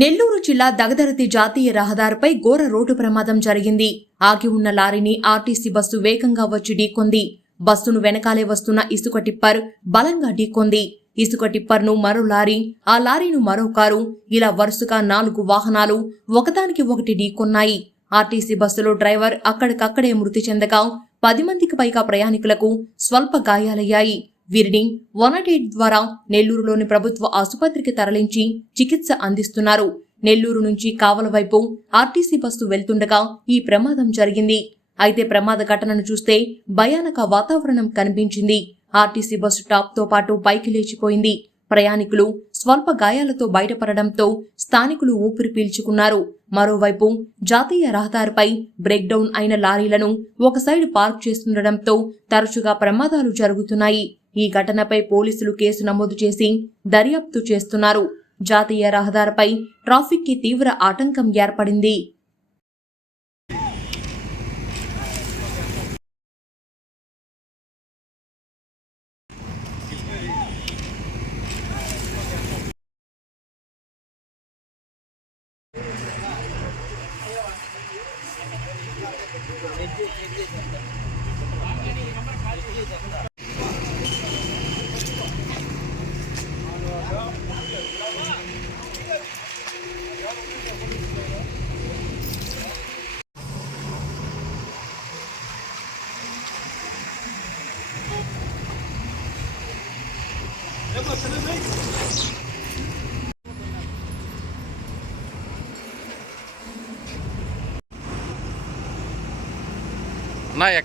నెల్లూరు జిల్లా దగదరతి జాతీయ రహదారిపై ఘోర రోడ్డు ప్రమాదం జరిగింది. ఆగి ఉన్న లారీని ఆర్టీసీ బస్సు వేగంగా వచ్చి ఢీకొంది. బస్సును వెనకాలే వస్తున్న ఇసుక టిప్పర్ బలంగా ఢీకొంది. ఇసుక టిప్పర్ను మరో లారీ, ఆ లారీను మరో కారు, ఇలా వరుసగా 4 వాహనాలు ఒకదానికి ఒకటి ఢీకొన్నాయి. ఆర్టీసీ బస్సులో డ్రైవర్ అక్కడికక్కడే మృతి చెందగా 10 మందికి పైగా ప్రయాణికులకు స్వల్ప గాయాలయ్యాయి. వీరిని 108 ద్వారా నెల్లూరులోని ప్రభుత్వ ఆసుపత్రికి తరలించి చికిత్స అందిస్తున్నారు. నెల్లూరు నుంచి కావల వైపు ఆర్టీసీ బస్సు వెళ్తుండగా ఈ ప్రమాదం జరిగింది. అయితే ప్రమాద ఘటనను చూస్తే భయానక వాతావరణం కనిపించింది. ఆర్టీసీ బస్సు టాప్ తో పాటు పైకి లేచిపోయింది. ప్రయాణికులు స్వల్ప గాయాలతో బయటపడడంతో స్థానికులు ఊపిరి పీల్చుకున్నారు. మరోవైపు జాతీయ రహదారిపై బ్రేక్ డౌన్ అయిన లారీలను ఒక సైడ్ పార్క్ చేస్తుండటంతో తరచుగా ప్రమాదాలు జరుగుతున్నాయి. ఈ ఘటనపై పోలీసులు కేసు నమోదు చేసి దర్యాప్తు చేస్తున్నారు. జాతీయ రహదారిపై ట్రాఫిక్ కి తీవ్ర ఆటంకం ఏర్పడింది. Nayak.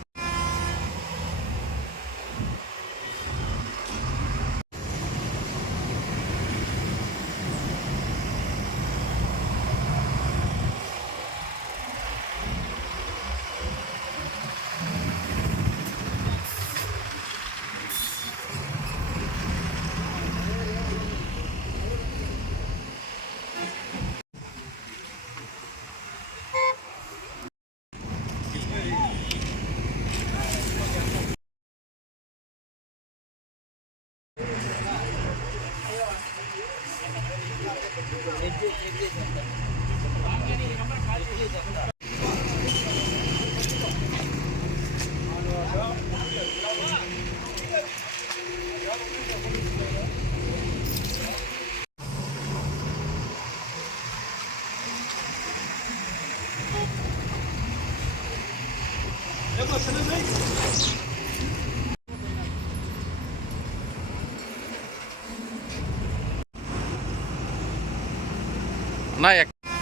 Nayak.